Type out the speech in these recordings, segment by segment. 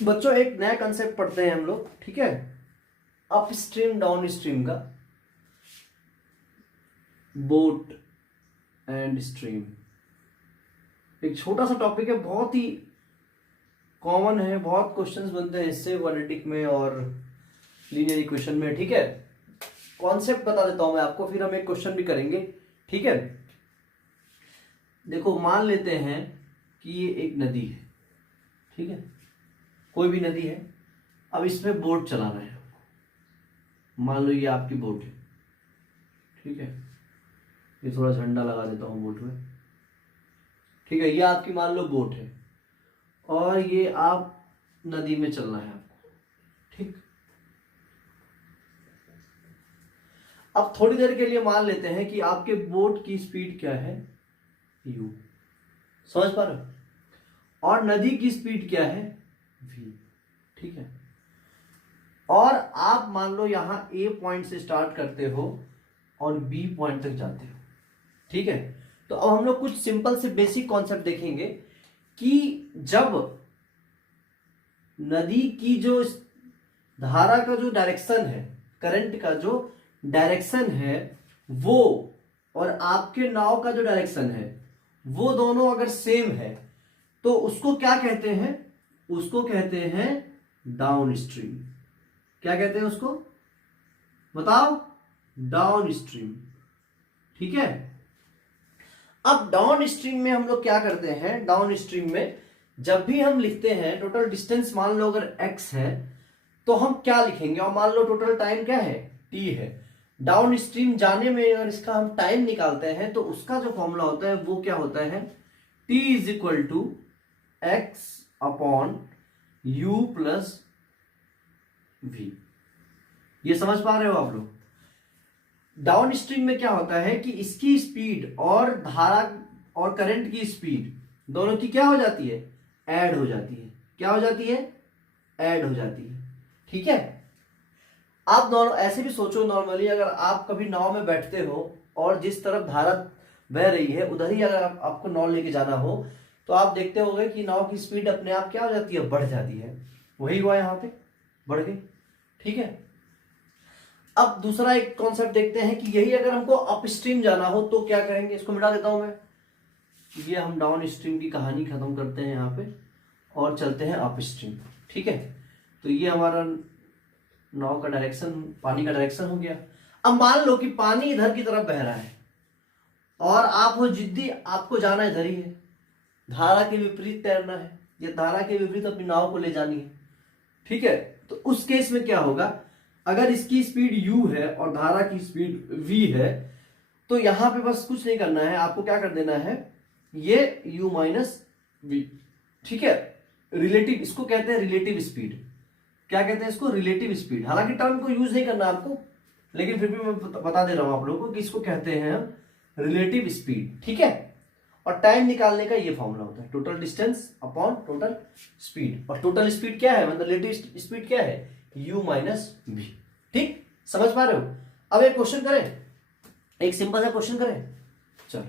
बच्चों एक नया कंसेप्ट पढ़ते हैं हम लोग, ठीक है, अप स्ट्रीम डाउन स्ट्रीम का, बोट एंड स्ट्रीम। एक छोटा सा टॉपिक है, बहुत ही कॉमन है, बहुत क्वेश्चंस बनते हैं इससे क्वाड्रेटिक में और लीनियर इक्वेशन में, ठीक है। कॉन्सेप्ट बता देता हूं मैं आपको, फिर हम एक क्वेश्चन भी करेंगे, ठीक है। देखो मान लेते हैं कि ये एक नदी है, ठीक है, कोई भी नदी है। अब इसमें बोट चलाना है, मान लो ये आपकी बोट है, ठीक है। ये थोड़ा झंडा लगा देता हूँ बोट में, ठीक है। ये आपकी मान लो बोट है और ये आप नदी में चलना है आपको, ठीक। अब थोड़ी देर के लिए मान लेते हैं कि आपके बोट की स्पीड क्या है, u, समझ पा रहे हो, और नदी की स्पीड क्या है, v, ठीक है। और आप मान लो यहां a पॉइंट से स्टार्ट करते हो और b पॉइंट तक जाते हो, ठीक है। तो अब हम लोग कुछ सिंपल से बेसिक कॉन्सेप्ट देखेंगे कि जब नदी की जो धारा का जो डायरेक्शन है, करंट का जो डायरेक्शन है वो, और आपके नाव का जो डायरेक्शन है वो दोनों अगर सेम है तो उसको क्या कहते हैं, उसको कहते हैं डाउन स्ट्रीम। क्या कहते हैं उसको, बताओ, डाउन स्ट्रीम, ठीक है। अब डाउन स्ट्रीम में हम लोग क्या करते हैं, डाउन स्ट्रीम में जब भी हम लिखते हैं टोटल डिस्टेंस, मान लो अगर x है तो हम क्या लिखेंगे, और मान लो टोटल टाइम क्या है, t है। डाउन स्ट्रीम जाने में अगर इसका हम टाइम निकालते हैं तो उसका जो फॉर्मूला होता है वो क्या होता है, t is equal to x upon u plus v. ये समझ पा रहे हो आप लोग। डाउन स्ट्रीम में क्या होता है कि इसकी स्पीड और धारा और करंट की स्पीड दोनों की क्या हो जाती है, ऐड हो जाती है। क्या हो जाती है, ऐड हो जाती है, ठीक है। आप दोनों ऐसे भी सोचो, नॉर्मली अगर आप कभी नाव में बैठते हो और जिस तरफ धारा बह रही है उधर ही अगर आपको नाव लेके जाना हो तो आप देखते होंगे कि नाव की स्पीड अपने आप क्या हो जाती है, बढ़ जाती है। वही हुआ यहां पे, बढ़ गई, ठीक है। अब दूसरा एक कॉन्सेप्ट देखते हैं कि यही अगर हमको अप स्ट्रीम जाना हो तो क्या करेंगे, इसको मिटा देता हूं मैं। ये हम डाउन स्ट्रीम की कहानी खत्म करते हैं यहाँ पे और चलते हैं अप स्ट्रीम, ठीक है। तो ये हमारा नाव का डायरेक्शन, पानी का डायरेक्शन हो गया। अब मान लो कि पानी इधर की तरफ बह रहा है और आप हो जिद्दी, आपको जाना इधर ही है, धारा के विपरीत तैरना है, ये धारा के विपरीत अपनी नाव को ले जानी है, ठीक है। तो उस केस में क्या होगा, अगर इसकी स्पीड u है और धारा की स्पीड v है तो यहां पे बस कुछ नहीं करना है, आपको क्या कर देना है, ये u माइनस वी, ठीक है। रिलेटिव, इसको कहते हैं रिलेटिव स्पीड। क्या कहते हैं इसको, रिलेटिव स्पीड। हालांकि टर्म को यूज नहीं करना आपको, लेकिन फिर भी मैं बता दे रहा हूं आप लोगों को कि इसको कहते हैं हम रिलेटिव स्पीड, ठीक है। और टाइम निकालने का ये फॉर्मूला होता है, total distance upon total speed. और टोटल स्पीड क्या है, मतलब रिलेटिव स्पीड क्या है, u माइनस वी, ठीक। समझ पा रहे हो। अब एक क्वेश्चन करें, एक सिंपल सा क्वेश्चन करें, चलो।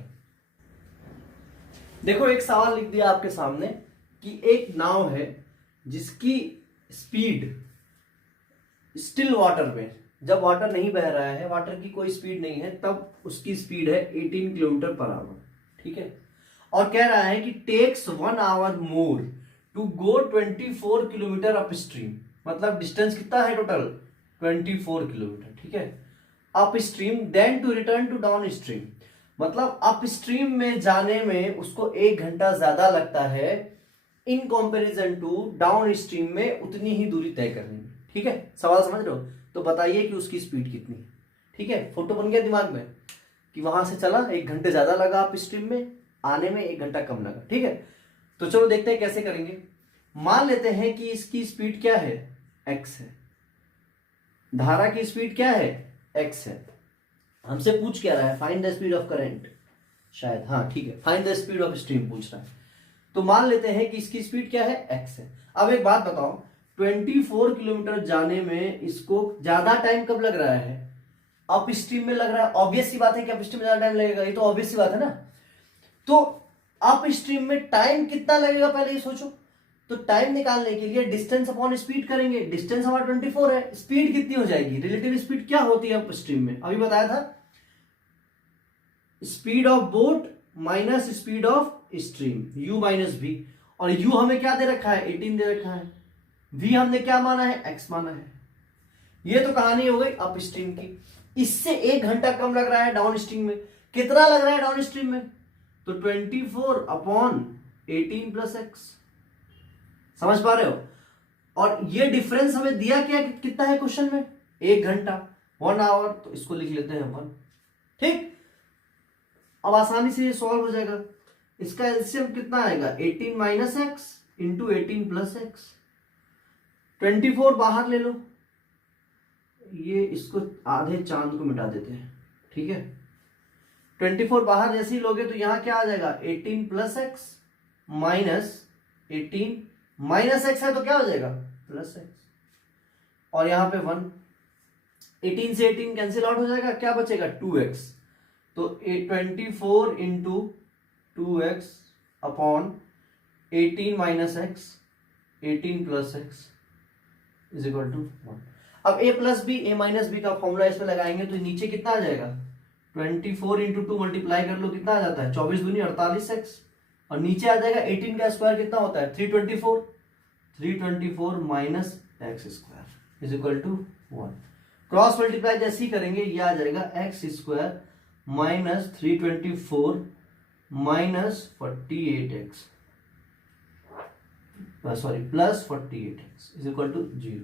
देखो एक सवाल लिख दिया आपके सामने कि एक नाव है जिसकी स्पीड स्टिल वाटर में, जब वाटर नहीं बह रहा है, वाटर की कोई स्पीड नहीं है, तब उसकी स्पीड है 18 किलोमीटर पर आवर, ठीक है। और कह रहा है कि takes 1 hour more to go 24 kilometre upstream. मतलब डिस्टेंस कितना है टोटल, 24 किलोमीटर, ठीक है, upstream, then to return to downstream. मतलब अप स्ट्रीम में जाने में उसको 1 घंटा ज्यादा लगता है in comparison to downstream में उतनी ही दूरी तय करने में, ठीक है। सवाल समझ रहे हो। तो बताइए कि उसकी स्पीड कितनी है, ठीक है। फोटो बन गया दिमाग में कि वहां से चला 1 घंटे ज्यादा लगा अप स्ट्रीम में, आने में 1 घंटा कम लगा, ठीक है। तो चलो देखते हैं कैसे करेंगे। मान लेते हैं कि इसकी स्पीड क्या है, x है, धारा की स्पीड क्या है, x है। हमसे पूछ क्या रहा है, find the speed of current, शायद, हाँ ठीक है, find the speed of stream पूछ रहा है। तो मान लेते हैं कि इसकी स्पीड क्या है, x है। अब एक बात बताओ, 24 किलोमीटर जाने में इसको ज्यादा टाइम कब लग रहा है, अप स्ट्रीम में लग रहा है। ऑब्वियस सी बात है कि अप स्ट्रीम में ज्यादा टाइम लगेगा, ये तो ऑब्वियस सी बात है ना। तो अप स्ट्रीम में टाइम कितना लगेगा पहले ये सोचो। तो टाइम निकालने के लिए डिस्टेंस अपॉन स्पीड करेंगे। डिस्टेंस हमारा 24 है, स्पीड कितनी हो जाएगी, रिलेटिव स्पीड क्या होती है अपस्ट्रीम में, अभी बताया था, speed of boat minus speed of stream, u minus v। और u हमें क्या दे रखा है, 18 दे रखा है, v हमने क्या माना है, x माना है। ये तो कहानी हो गई अप स्ट्रीम की। इससे 1 घंटा कम लग रहा है डाउन स्ट्रीम में। कितना लग रहा है डाउन स्ट्रीम में, तो 24 अपॉन 18 प्लस एक्स। समझ पा रहे हो। और ये डिफरेंस हमें दिया क्या, कितना है क्वेश्चन में, 1 घंटा, 1 आवर, तो इसको लिख लेते हैं 1। ठीक, अब आसानी से ये सॉल्व हो जाएगा। इसका एलसीएम कितना आएगा, 18 minus x into 18 plus x. 24 बाहर ले लो, ये इसको आधे चांद को मिटा देते हैं, ठीक है। 24 बाहर जैसे ही लोगे तो यहां क्या आ जाएगा, 18 plus x minus 18 minus x है तो क्या हो जाएगा, प्लस एक्स। और यहां पे 1, 18 से 18 कैंसिल आउट हो जाएगा, क्या बचेगा, 2x। तो 24 into 2x upon 18 minus x 18 plus x is equal to 1। अब a plus b, a minus b का फॉर्मूला इसमें लगाएंगे तो नीचे कितना आ जाएगा, 24 इंटू 2 मल्टीप्लाई कर लो, कितना आ जाता है, 24 दूनी 48x। और नीचे आ जाएगा 18 का स्क्वायर कितना होता है, 324, 324 minus x square is equal to 1। Cross multiply जैसे ही करेंगे ये आ जाएगा x square minus 324 minus 48x, sorry plus 48x is equal to 0।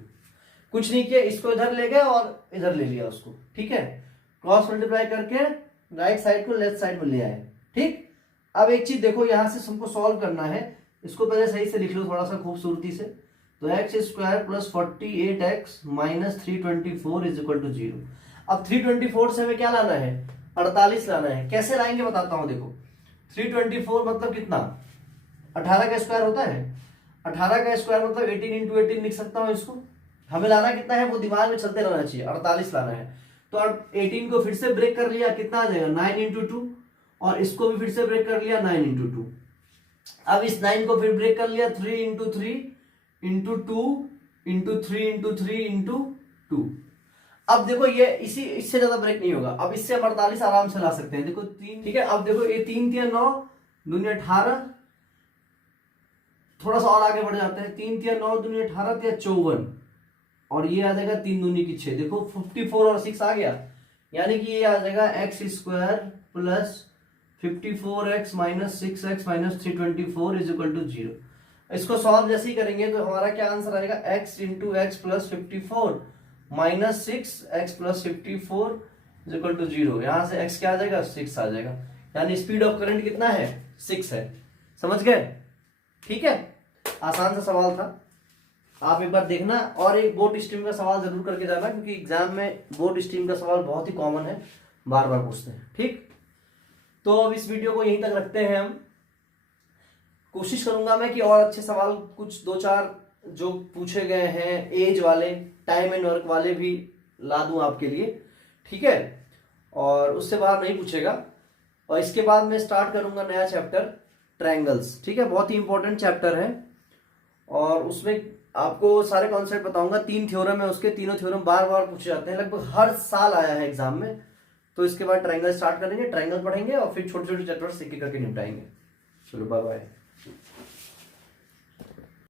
कुछ नहीं किया, इसको इधर ले गए और इधर ले लिया उसको, ठीक है। क्रॉस मल्टीप्लाई करके राइट साइड को लेफ्ट साइड में ले आए, ठीक। अब एक चीज देखो, यहां से हमको सॉल्व करना है, इसको पहले सही से लिख लो थोड़ा सा खूबसूरती से। तो x square plus 48x minus 324 is equal to 0। अब 324 से हमें क्या लाना है, 48 लाना है। कैसे लाएंगे बताता हूं, देखो 324 मतलब कितना, 18 का स्क्वायर होता है, 18 का स्क्वायर मतलब 18 इंटू 18 लिख सकता हूं इसको। हमें लाना कितना है वो दिमाग में चलते रहना चाहिए, 48 लाना है। तो अब 18 को फिर से ब्रेक कर लिया, कितना आ जाएगा, 9 इंटू 2, और इसको भी फिर से ब्रेक कर लिया, 9 इंटू 2। अब इस 9 को फिर ब्रेक कर लिया, 3 into 3 into 2 into 3 into 3 into 2। अब देखो ये इससे ज्यादा ब्रेक नहीं होगा, अब इससे 48 आराम से ला सकते हैं। देखो 3, ठीक है। अब देखो ये 3 3 9 दूनी 18, थोड़ा सा और आगे बढ़ जाते हैं, 3 3 9 दूनी 18 3 54, और ये आ जाएगा 3 दूनी की 6। देखो 54 और 6 आ गया, यानी कि ये आ जाएगा x square plus 54x minus 6x minus 324 is equal to 0। इसको सॉल्व जैसे ही करेंगे तो हमारा क्या आंसर आएगा, x into x plus 54 minus 6x plus 54 is equal to 0। यहां से x क्या आ जाएगा, 6 आ जाएगा, यानी स्पीड ऑफ करंट कितना है, 6 है। समझ गए, ठीक है। आसान सा सवाल था, आप एक बार देखना। और एक बोट स्ट्रीम का सवाल जरूर करके जाना, क्योंकि एग्जाम में बोट स्ट्रीम का सवाल बहुत ही कॉमन है, बार बार पूछते हैं, ठीक। तो अब इस वीडियो को यहीं तक रखते हैं हम। कोशिश करूंगा मैं कि और अच्छे सवाल कुछ 2-4 जो पूछे गए हैं एज वाले, टाइम एंड वर्क वाले भी ला दूं आपके लिए, ठीक है। और उससे बाहर नहीं पूछेगा। और इसके बाद मैं स्टार्ट करूंगा नया चैप्टर ट्रायंगल्स, ठीक है। बहुत ही इंपॉर्टेंट चैप्टर है और उसमें आपको सारे कॉन्सेप्ट बताऊंगा। 3 थ्योरम है उसके, तीनों थ्योरम बार बार पूछे जाते हैं, लगभग हर साल आया है एग्जाम में। तो इसके बाद ट्रायंगल स्टार्ट करेंगे, ट्रायंगल पढ़ेंगे और फिर छोटे छोटे चैप्टर्स एक एक करके निपटाएंगे। चलो बाय बाय।